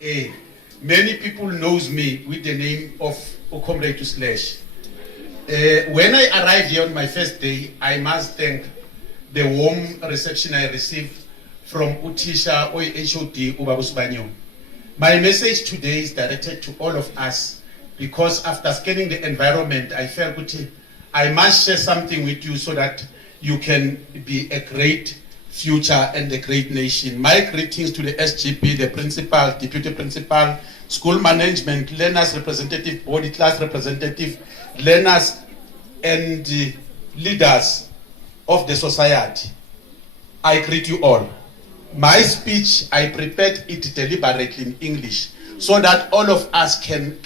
Many people knows me with the name of Comrade Slash. When I arrived here on my first day, I must thank the warm reception I received from Utisha or HOD Ubabusbanyo. My message today is directed to all of us because after scanning the environment, I felt I must share something with you so that you can be a great future and a great nation. My greetings to the SGP, the principal, deputy principal, school management, learners representative, body class representative, learners and leaders of the society. I greet you all. My speech, I prepared it deliberately in English so that all of us can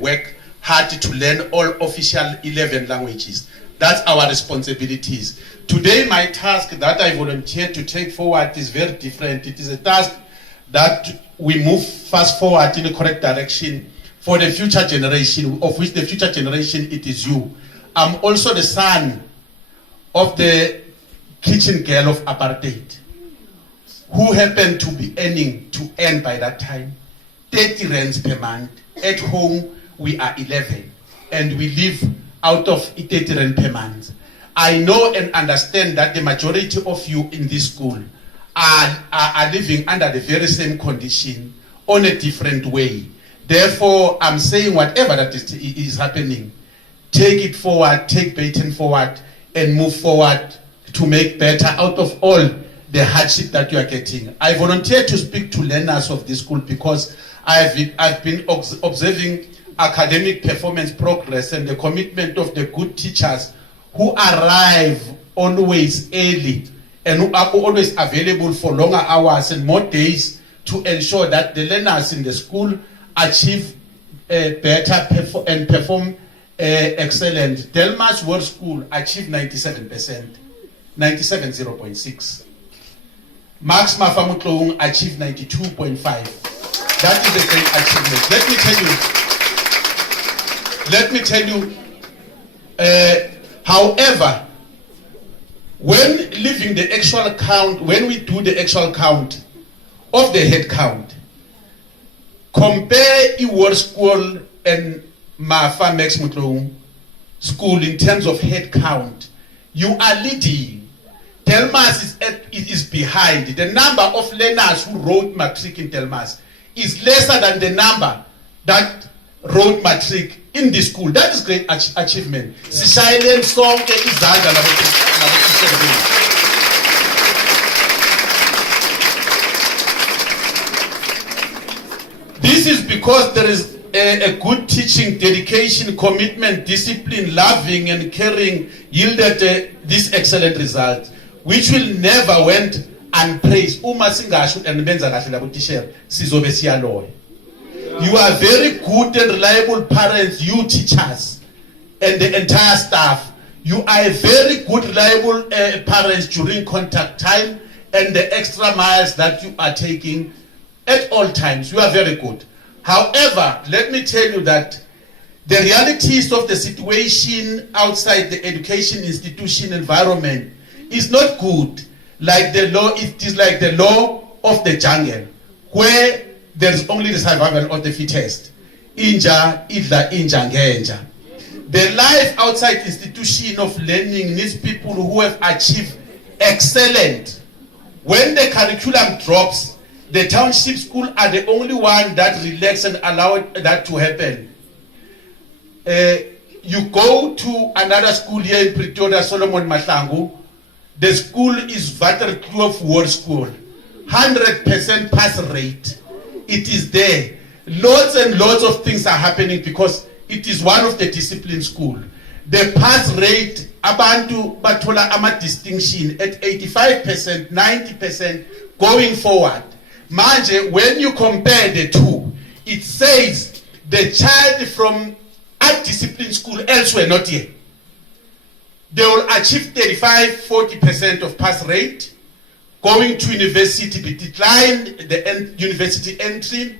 work hard to learn all official 11 languages. That's our responsibilities. Today, my task that I volunteered to take forward is very different. It is a task that we move fast forward in the correct direction for the future generation, of which the future generation, it is you. I'm also the son of the kitchen girl of apartheid, who happened to be earn by that time 30 rands per month. At home, we are 11, and we live out of 30 rand per month. I know and understand that the majority of you in this school are living under the very same condition on a different way. Therefore, I'm saying whatever that is happening, take it forward, take Baton forward, and move forward to make better out of all the hardship that you are getting. I volunteered to speak to learners of this school because I've been observing academic performance progress and the commitment of the good teachers who arrive always early and who are always available for longer hours and more days to ensure that the learners in the school achieve better and perform excellent. Delmas World School achieved 97%, 97.0.6. Max Mafa Motloung achieved 92.5. That is a great achievement. Let me tell you, however, when leaving the actual count, when we do the actual count of the head count, compare World School and Mafa Max Motloung School in terms of head count, you are leading. Delmas is behind. The number of learners who wrote matric in Delmas is lesser than the number that wrote matric in this school. That is great achievement. Sishayeleni sonke izandla nabothisha bethu. This is because there is a good teaching, dedication, commitment, discipline, loving and caring yielded this excellent result, which will never went unpraised. Uma singasho and benza kahle labo teacher sizobe siyaloya. You are very good and reliable parents, you teachers and the entire staff. You are very good, reliable parents during contact time and the extra miles that you are taking at all times. You are very good. However, let me tell you that the realities of the situation outside the education institution environment is not good. Like the law, it is like the law of the jungle, where there is only the survival of the fittest. Inja, idla, inja, ngenja. The life outside institution of learning needs people who have achieved excellent. When the curriculum drops, the township school are the only one that relax and allow that to happen. You go to another school here in Pretoria, Solomon Mahlangu. The school is Waterkloof World School. 100% pass rate. It is there. Lots and lots of things are happening because it is one of the discipline school. The pass rate, abantu bathola ama distinction at 85%, 90% going forward. Manje, when you compare the two, it says the child from a discipline school elsewhere, not here, they will achieve 35-40% of pass rate. Going to university, be declined the university entry.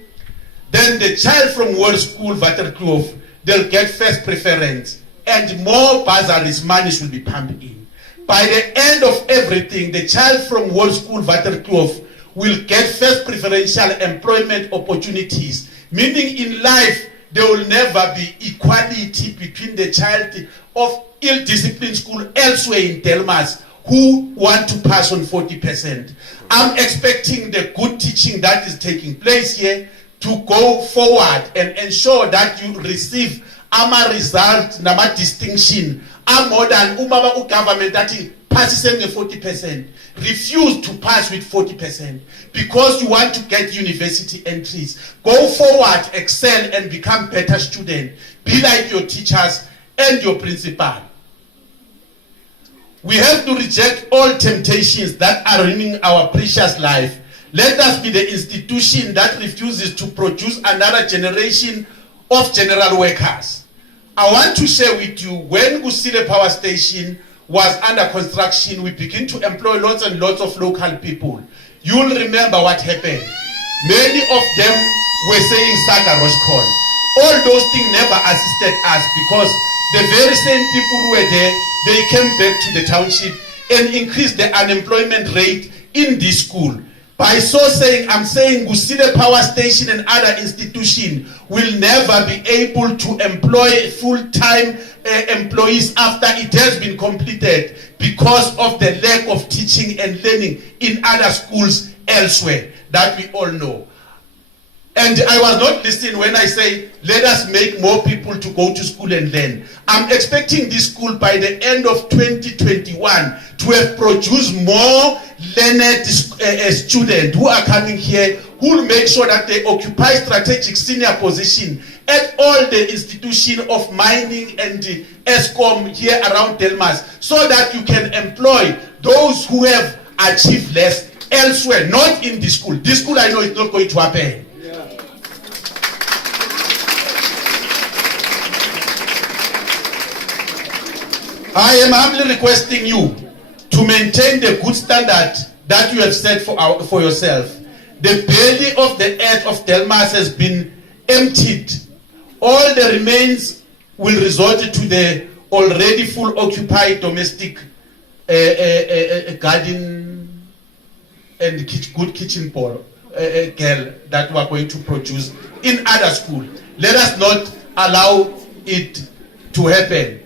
Then the child from World School, Waterkloof, they'll get first preference. And more bursaries, money will be pumped in. By the end of everything, the child from World School, Waterkloof, will get first preferential employment opportunities. Meaning in life, there will never be equality between the child of ill-disciplined school elsewhere in Delmas who want to pass on 40%. I'm expecting the good teaching that is taking place here to go forward and ensure that you receive ama result, nama distinction, more than umaba government that passes in 40%. Refuse to pass with 40% because you want to get university entries. Go forward, excel, and become better student. Be like your teachers and your principal. We have to reject all temptations that are ruining our precious life. Let us be the institution that refuses to produce another generation of general workers. I want to share with you, when Kusile Power Station was under construction, we began to employ lots and lots of local people. You'll remember what happened. Many of them were saying Saga Roshkon. All those things never assisted us because the very same people who were there, they came back to the township and increased the unemployment rate in this school. By so saying, I'm saying Kusile Power Station and other institutions will never be able to employ full-time employees after it has been completed because of the lack of teaching and learning in other schools elsewhere that we all know. And I was not listening when I say, let us make more people to go to school and learn. I'm expecting this school by the end of 2021 to have produced more learned students who are coming here, who will make sure that they occupy strategic senior position at all the institutions of mining and ESCOM here around Delmas, so that you can employ those who have achieved less elsewhere, not in this school. This school, I know it's not going to happen. I am humbly requesting you to maintain the good standard that you have set for yourself. The belly of the earth of Delmas has been emptied. All the remains will resort to the already full occupied domestic garden and good kitchen girl that we are going to produce in other schools. Let us not allow it to happen.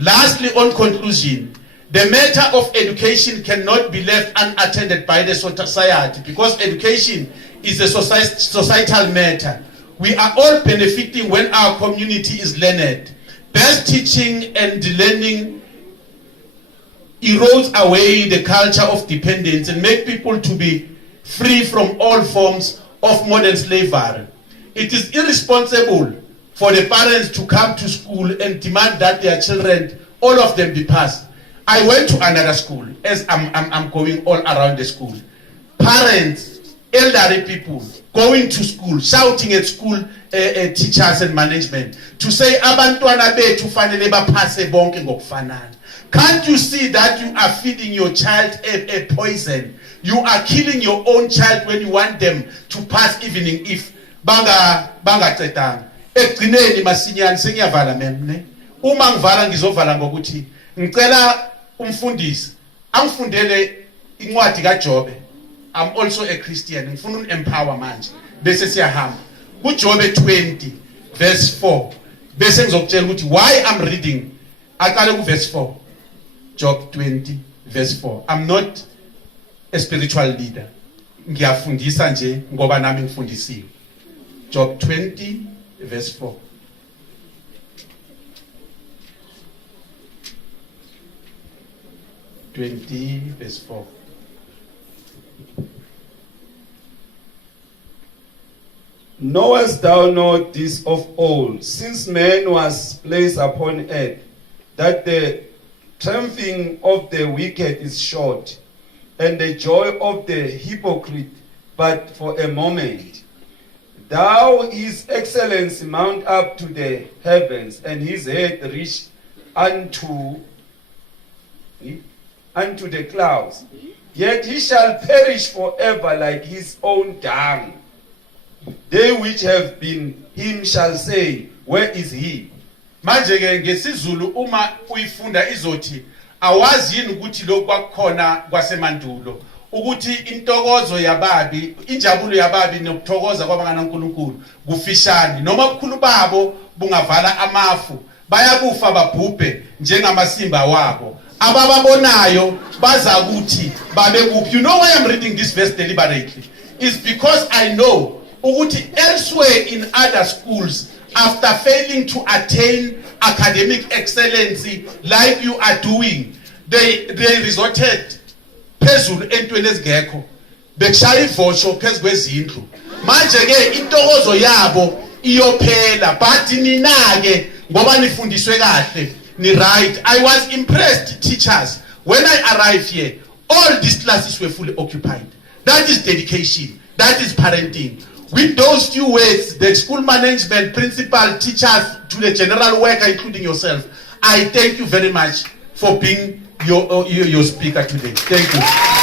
Lastly, on conclusion, the matter of education cannot be left unattended by the society because education is a societal matter. We are all benefiting when our community is learned. Best teaching and learning erodes away the culture of dependence and make people to be free from all forms of modern slavery. It is irresponsible for the parents to come to school and demand that their children, all of them, be passed. I went to another school, as I'm going all around the school. Parents, elderly people, going to school, shouting at school teachers and management to say, abantwana bethu fanele baphase bonke ngokufanana. Can't you see that you are feeding your child a poison? You are killing your own child when you want them to pass even if banga cetanga. Ekugcineni masinyane sengiyavala memne. Uma ngivala ngizovala ngokuthi ngicela umfundisi angifundele incwadi kaJobe. I'm also a Christian. Ngifuna unempower manje. Bese siyahamba. KuJobe 20 verse 4. Bese ngizokutshela ukuthi why I'm reading. Aqale ku verse 4. Job 20 verse 4. I'm not a spiritual leader. Ngiyafundisa nje ngoba nami ngifundisiwe. Job 20 verse 4. Verse 4. Knowest thou not this of old, since man was placed upon earth, that the triumphing of the wicked is short, and the joy of the hypocrite but for a moment? Thou his excellency mount up to the heavens, and his head reach unto the clouds. Yet he shall perish forever like his own dung. They which have been him shall say, where is he? Manje ke ngesizulu uma uyifunda izothi awazi yini ukuthi lokwakhona kwasemandulo ukuthi intokozo yababi, injabulo yababi nokuthokoza kwabangana uNkulunkulu kufishane noma ubukhulu babo bungavala amafu bayakufa babhubhe njengamasimba wabo abababonayo baza ukuthi babe kuphi. You know why I'm reading this verse deliberately? It's because I know ukuthi elsewhere in other schools, after failing to attain academic excellence like you are doing, they resorted phezulu entweni ezingekho bekushaya ivosho phezu kwezindlu. Manje ke intokozo yabo iyophela, but nina ke ngoba nifundiswe kahle ni right. I was impressed, teachers, when I arrived here all these classes were fully occupied. That is dedication, that is parenting. With those few words, the school management, principal, teachers, to the general worker, including yourself, I thank you very much for being your speaker today. Thank you.